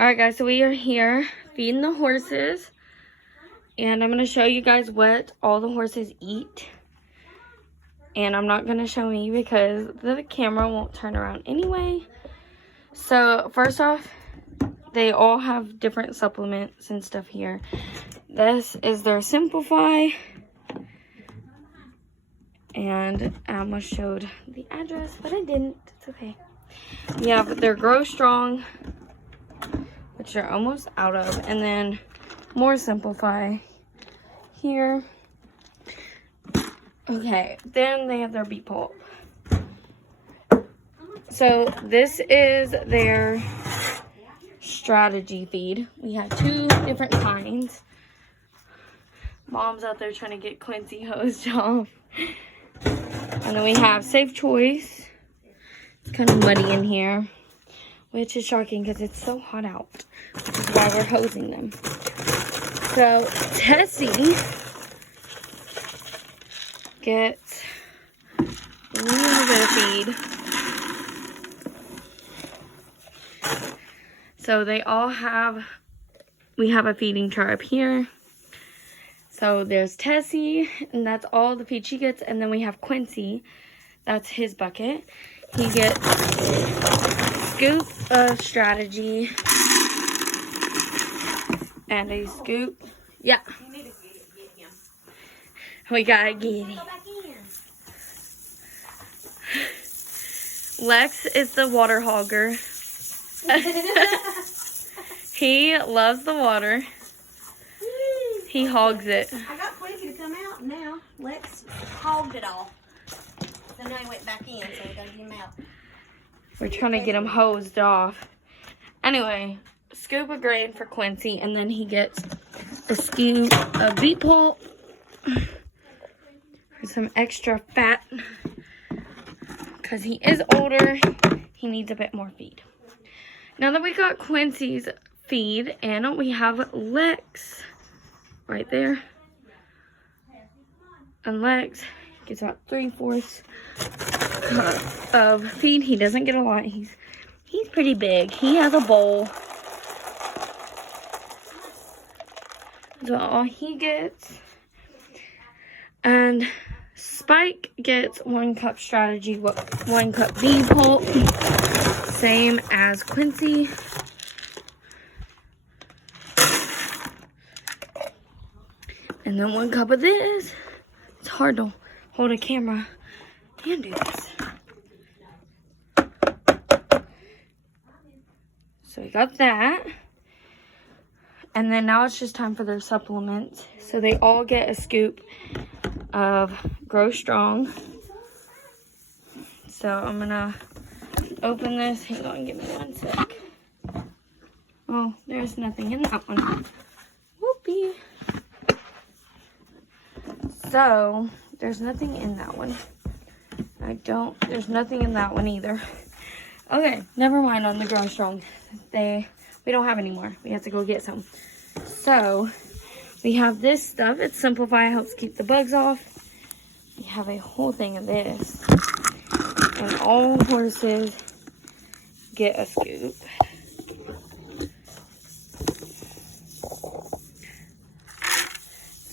Alright guys, so we are here feeding the horses. And I'm going to show you guys what all the horses eat. And I'm not going to show me because the camera won't turn around anyway. So first off, they all have different supplements and stuff here. This is their Simplify. And I almost showed the address, but I didn't. It's okay. Yeah, but they're Grow Strong, which they're almost out of. And then more Simplify here. Okay, then they have their Beet Pulp. So this is their strategy feed. We have two different kinds. Mom's out there trying to get Quincy hosed off. And then we have Safe Choice. It's kind of muddy in here, which is shocking because it's so hot out, which is why we're hosing them. So Tessie gets a little bit of feed. So they all have, we have a feeding chart up here. So there's Tessie, and that's all the feed she gets. And then we have Quincy, that's his bucket. He gets a scoop of strategy and a scoop. Yeah. We gotta get him. Lex is the water hogger. He loves the water. He hogs it. I got Quincy to come out now. Lex hogged it all. So now he went back in, so we gotta get him out. We're trying to get him hosed off. Anyway, scoop of grain for Quincy, and then he gets a scoop of Beet Pulp for some extra fat. Because he is older, he needs a bit more feed. Now that we got Quincy's feed, and we have Lex right there. And Lex gets about 3/4 of feed. He doesn't get a lot. He's pretty big. He has a bowl. That's all he gets. And Spike gets 1 cup strategy, 1 cup Beet Pulp, same as Quincy. And then 1 cup of this. It's hard to hold a camera and do this. So we got that. And then now it's just time for their supplements. So they all get a scoop of Grow Strong. So I'm gonna open this. Hang on, give me 1 sec. Oh, there's nothing in that one. Whoopee. So, there's nothing in that one. There's nothing in that one either. Okay, never mind on the Grow Strong. We don't have any more. We have to go get some. So, we have this stuff. It's Simplify, helps keep the bugs off. We have a whole thing of this. And all horses get a scoop.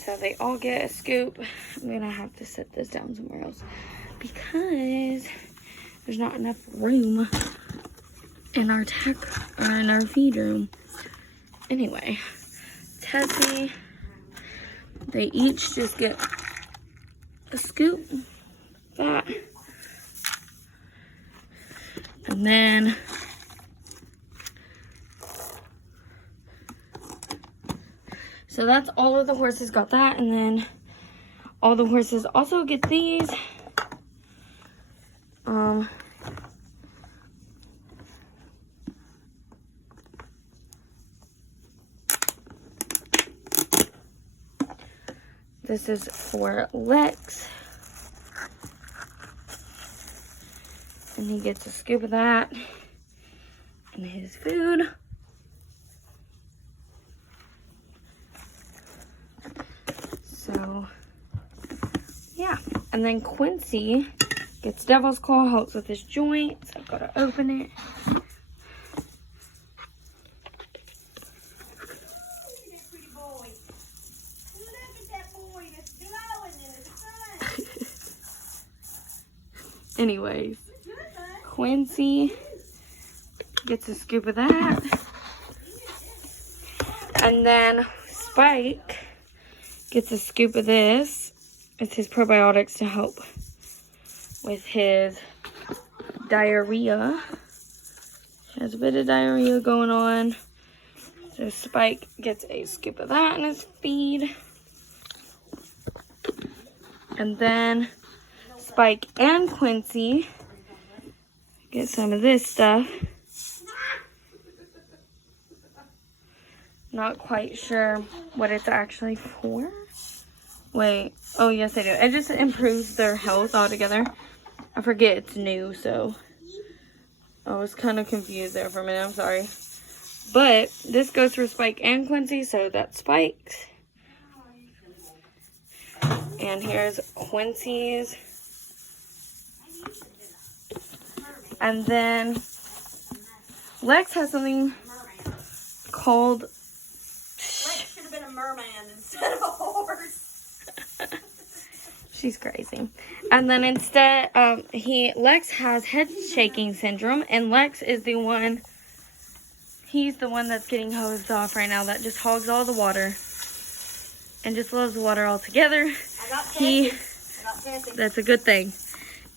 So they all get a scoop. I'm gonna have to set this down somewhere else because there's not enough room in our feed room. Anyway, Tessie, they each just get a scoop of that. And then so that's all of the horses got that, and then all the horses also get these. This is for Lex, and he gets a scoop of that and his food. So, yeah. And then Quincy gets Devil's Claw, helps with his joints. I've got to open it. Anyways, Quincy gets a scoop of that. And then Spike gets a scoop of this. It's his probiotics to help with his diarrhea. He has a bit of diarrhea going on. So Spike gets a scoop of that in his feed. And then Spike and Quincy get some of this stuff. Not quite sure what it's actually for. Wait, oh yes I do. It just improves their health altogether. I forget it's new, so I was kind of confused there for a minute, I'm sorry. But this goes for Spike and Quincy, so that's Spike's. And here's Quincy's. And then Lex has something called... Lex should have been a merman instead of a horse. She's crazy. And then instead, Lex has head shaking syndrome, and Lex is the one, he's the one that's getting hosed off right now, that just hogs all the water and just loves water altogether. I got Tessie. That's a good thing.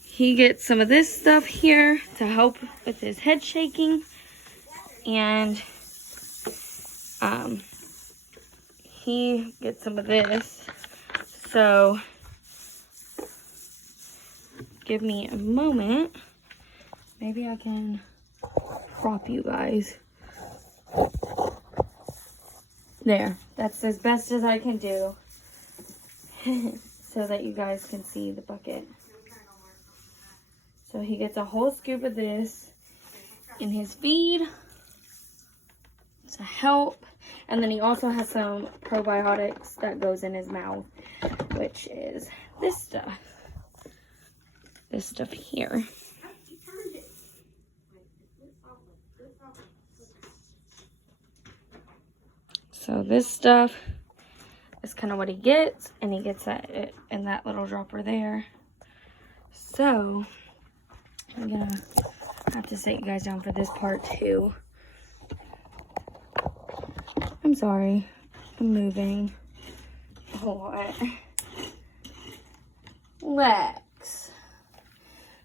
He gets some of this stuff here to help with his head shaking, and he gets some of this. So give me a moment. Maybe I can prop you guys. There, that's as best as I can do so that you guys can see the bucket. So he gets a whole scoop of this in his feed to help. And then he also has some probiotics that goes in his mouth, which is this stuff. This stuff here. So this stuff is kind of what he gets, and he gets that in that little dropper there. So I'm gonna have to set you guys down for this part too. I'm sorry, I'm moving a lot. Lex.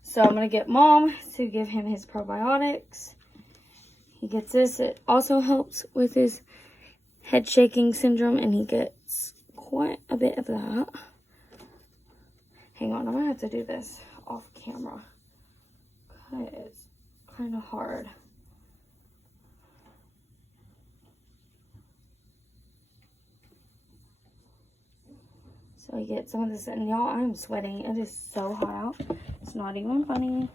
So I'm gonna get Mom to give him his probiotics. He gets this. It also helps with his head shaking syndrome, and he gets quite a bit of that. Hang on, I'm gonna have to do this off camera. It's kind of hard. So you get some of this, and y'all, I'm sweating. It is so hot out. It's not even funny.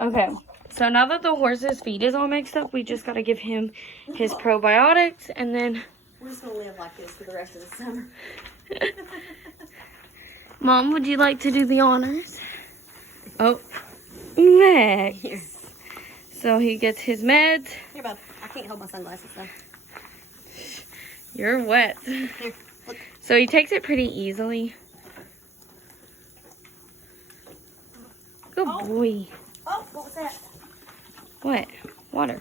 Okay, so now that the horse's feed is all mixed up, we just got to give him his probiotics, and then... We're just going to live like this for the rest of the summer. Mom, would you like to do the honors? Oh, Lex. Here. So he gets his meds. Here, bub. I can't hold my sunglasses, though. You're wet. Here, look. So he takes it pretty easily. Good boy. Oh, what was that? What? Water.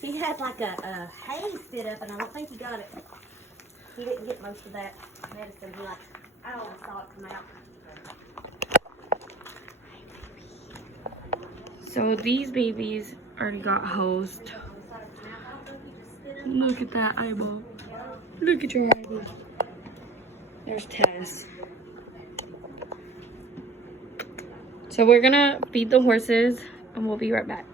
He had like a hay fit up, and I don't think he got it. He didn't get most of that medicine. He like, I almost saw it come out. So these babies already got hosed. Look at that eyeball. Look at your eyeball. There's Tess. So we're gonna feed the horses, and we'll be right back.